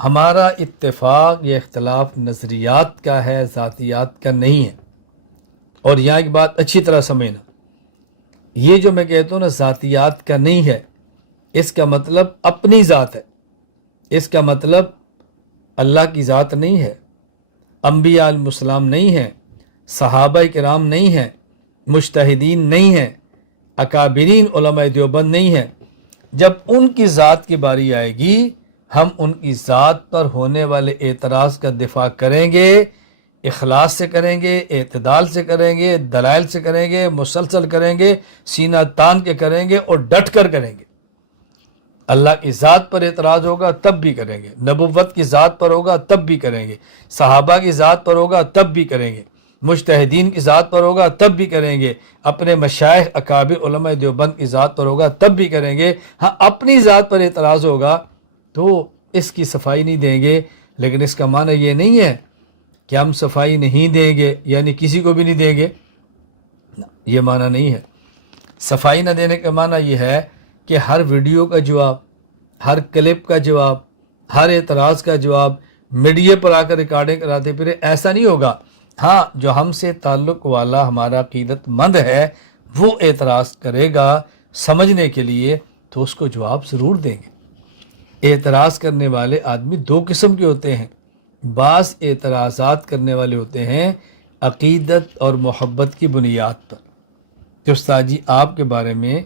ہمارا اتفاق یا اختلاف نظریات کا ہے، ذاتیات کا نہیں ہے۔ اور یہاں کی بات اچھی طرح سمجھنا، یہ جو میں کہتا ہوں نا ذاتیات کا نہیں ہے، اس کا مطلب اپنی ذات ہے، اس کا مطلب اللہ کی ذات نہیں ہے، انبیاء علیہ السلام نہیں ہیں، صحابہ کرام نہیں ہیں، مجتہدین نہیں ہیں، اکابرین علماء دیوبند نہیں ہیں۔ جب ان کی ذات کی باری آئے گی، ہم ان کی ذات پر ہونے والے اعتراض کا دفاع کریں گے، اخلاص سے کریں گے، اعتدال سے کریں گے، دلائل سے کریں گے، مسلسل کریں گے، سینہ تان کے کریں گے اور ڈٹ کر کریں گے۔ اللہ کی ذات پر اعتراض ہوگا تب بھی کریں گے، نبوت کی ذات پر ہوگا تب بھی کریں گے، صحابہ کی ذات پر ہوگا تب بھی کریں گے، مجتہدین کی ذات پر ہوگا تب بھی کریں گے، اپنے مشائخ اکابر علماء دیوبند کی ذات پر ہوگا تب بھی کریں گے۔ ہاں اپنی ذات پر اعتراض ہوگا تو اس کی صفائی نہیں دیں گے، لیکن اس کا معنی یہ نہیں ہے کہ ہم صفائی نہیں دیں گے یعنی کسی کو بھی نہیں دیں گے، یہ معنی نہیں ہے۔ صفائی نہ دینے کا معنی یہ ہے کہ ہر ویڈیو کا جواب، ہر کلپ کا جواب، ہر اعتراض کا جواب میڈیا پر آ کر ریکارڈنگ کراتے پھر ایسا نہیں ہوگا۔ ہاں جو ہم سے تعلق والا ہمارا عقیدت مند ہے وہ اعتراض کرے گا سمجھنے کے لیے تو اس کو جواب ضرور دیں گے۔ اعتراض کرنے والے آدمی دو قسم کے ہوتے ہیں، بعض اعتراضات کرنے والے ہوتے ہیں عقیدت اور محبت کی بنیاد پر کہ استاد جی آپ کے بارے میں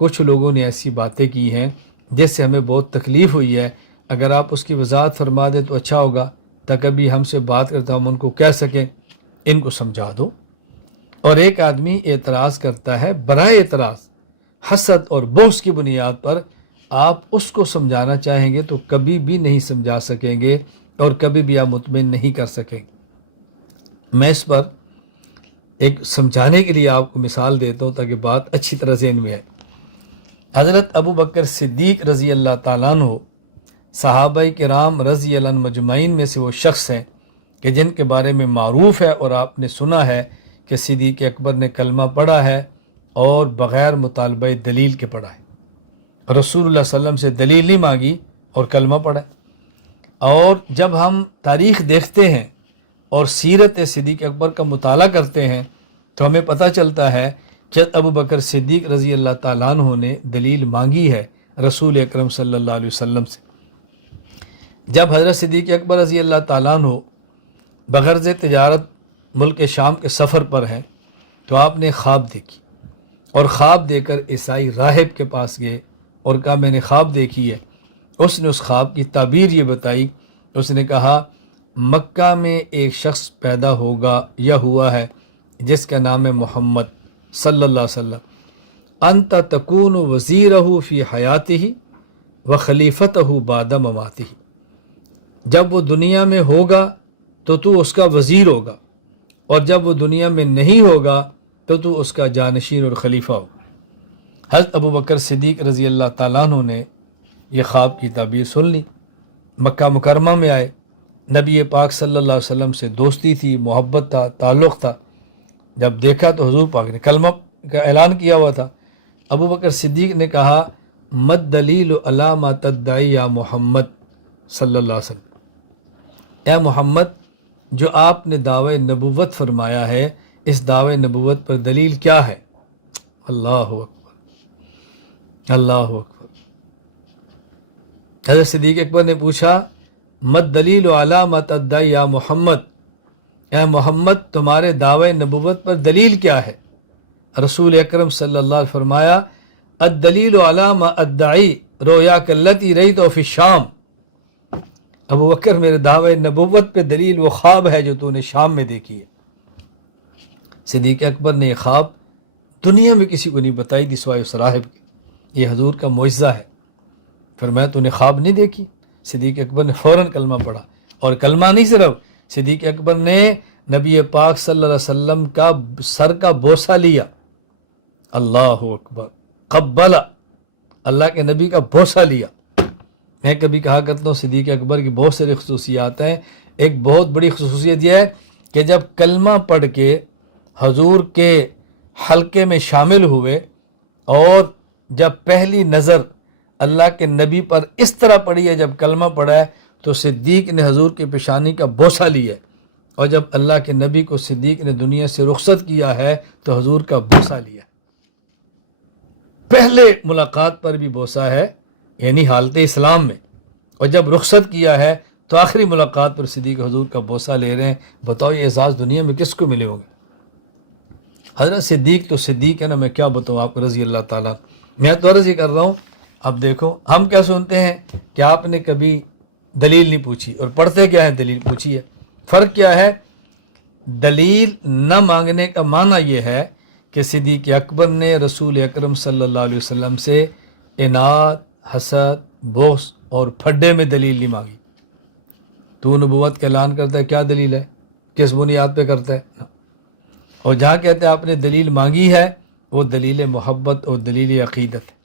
کچھ لوگوں نے ایسی باتیں کی ہیں جس سے ہمیں بہت تکلیف ہوئی ہے، اگر آپ اس کی وضاحت فرما دیں تو اچھا ہوگا تاکہ ابھی ہم سے بات کرتا ہم ان کو کہہ سکیں ان کو سمجھا دو۔ اور ایک آدمی اعتراض کرتا ہے برائے اعتراض، حسد اور بغض کی بنیاد پر، آپ اس کو سمجھانا چاہیں گے تو کبھی بھی نہیں سمجھا سکیں گے اور کبھی بھی آپ مطمئن نہیں کر سکیں گے۔ میں اس پر ایک سمجھانے کے لیے آپ کو مثال دیتا ہوں تاکہ بات اچھی طرح ذہن میں ہے۔ حضرت ابو بکر صدیق رضی اللہ تعالیٰ عنہ صحابہ کرام رضی اللہ عنہ مجمعین میں سے وہ شخص ہیں کہ جن کے بارے میں معروف ہے اور آپ نے سنا ہے کہ صدیق اکبر نے کلمہ پڑھا ہے اور بغیر مطالبہ دلیل کے پڑھا ہے، رسول اللہ صلی اللہ علیہ وسلم سے دلیل نہیں مانگی اور کلمہ پڑھا ہے۔ اور جب ہم تاریخ دیکھتے ہیں اور سیرت صدیق اکبر کا مطالعہ کرتے ہیں تو ہمیں پتہ چلتا ہے کہ ابو بکر صدیق رضی اللہ تعالیٰ عنہ نے دلیل مانگی ہے رسول اکرم صلی اللہ علیہ وسلم سے۔ جب حضرت صدیق اکبر رضی اللہ تعالیٰ عنہ بغرض تجارت ملک شام کے سفر پر ہیں تو آپ نے خواب دیکھی اور خواب دے کر عیسائی راہب کے پاس گئے اور کہا میں نے خواب دیکھی ہے۔ اس نے اس خواب کی تعبیر یہ بتائی، اس نے کہا مکہ میں ایک شخص پیدا ہوگا یا ہوا ہے جس کا نام ہے محمد صلی اللہ علیہ وسلم، انت تکون وزیرہ فی حیاتہ و خلیفتہ بعد مماتہ، جب وہ دنیا میں ہوگا تو اس کا وزیر ہوگا اور جب وہ دنیا میں نہیں ہوگا تو اس کا جانشین اور خلیفہ ہوگا۔ حضرت ابو بکر صدیق رضی اللہ تعالیٰ عنہ نے یہ خواب کی تعبیر سن لی، مکہ مکرمہ میں آئے، نبی پاک صلی اللہ علیہ وسلم سے دوستی تھی، محبت تھا، تعلق تھا۔ جب دیکھا تو حضور پاک نے کلمہ کا اعلان کیا ہوا تھا۔ ابو بکر صدیق نے کہا مد دلیل علی ما تدعی یا محمد صلی اللہ علیہ وسلم، اے محمد جو آپ نے دعوی نبوت فرمایا ہے اس دعوی نبوت پر دلیل کیا ہے؟ اللہ اکبر، اللہ اکبر۔ حضرت صدیق اکبر نے پوچھا مد دلیل علی ما تدعی یا محمد، اے محمد تمہارے دعوی نبوت پر دلیل کیا ہے؟ رسول اکرم صلی اللہ علیہ وسلم فرمایا الدلیل علی ما ادعی رؤیاک التی رأیت فی الشام، ابو بکر میرے دعوی نبوت پہ دلیل وہ خواب ہے جو تو نے شام میں دیکھی ہے۔ صدیق اکبر نے یہ خواب دنیا میں کسی کو نہیں بتائی تھی سوائے اس راہب کے، یہ حضور کا معجزہ ہے۔ فرمایا تو نے خواب نہیں دیکھی؟ صدیق اکبر نے فوراً کلمہ پڑھا، اور کلمہ نہیں صرف، صدیق اکبر نے نبی پاک صلی اللہ علیہ وسلم کا سر کا بوسہ لیا، اللہ اکبر، قبل، اللہ کے نبی کا بوسہ لیا۔ میں کبھی کہا کرتا ہوں صدیق اکبر کی بہت ساری خصوصیات ہیں، ایک بہت بڑی خصوصیت یہ ہے کہ جب کلمہ پڑھ کے حضور کے حلقے میں شامل ہوئے اور جب پہلی نظر اللہ کے نبی پر اس طرح پڑی ہے، جب کلمہ پڑھا ہے تو صدیق نے حضور کی پیشانی کا بوسہ لیا ہے، اور جب اللہ کے نبی کو صدیق نے دنیا سے رخصت کیا ہے تو حضور کا بوسہ لیا۔ پہلے ملاقات پر بھی بوسہ ہے، یعنی حالت اسلام میں، اور جب رخصت کیا ہے تو آخری ملاقات پر صدیق حضور کا بوسہ لے رہے ہیں۔ بتاؤ یہ اعزاز دنیا میں کس کو ملے ہوں گے؟ حضرت صدیق تو صدیق ہے نا، میں کیا بتاؤں آپ کو رضی اللہ تعالیٰ۔ میں تو عرض یہ کر رہا ہوں، اب دیکھو ہم کیا سنتے ہیں کہ آپ نے کبھی دلیل نہیں پوچھی، اور پڑھتے کیا ہے؟ دلیل پوچھی ہے۔ فرق کیا ہے؟ دلیل نہ مانگنے کا معنی یہ ہے کہ صدیق اکبر نے رسول اکرم صلی اللہ علیہ وسلم سے اناد، حسد، بغض اور پھڈے میں دلیل نہیں مانگی۔ تو نبوت کا اعلان کرتا ہے، کیا دلیل ہے؟ کس بنیاد پہ کرتا ہے؟ اور جہاں کہتے ہیں آپ نے دلیل مانگی ہے، وہ دلیل محبت اور دلیل عقیدت ہے۔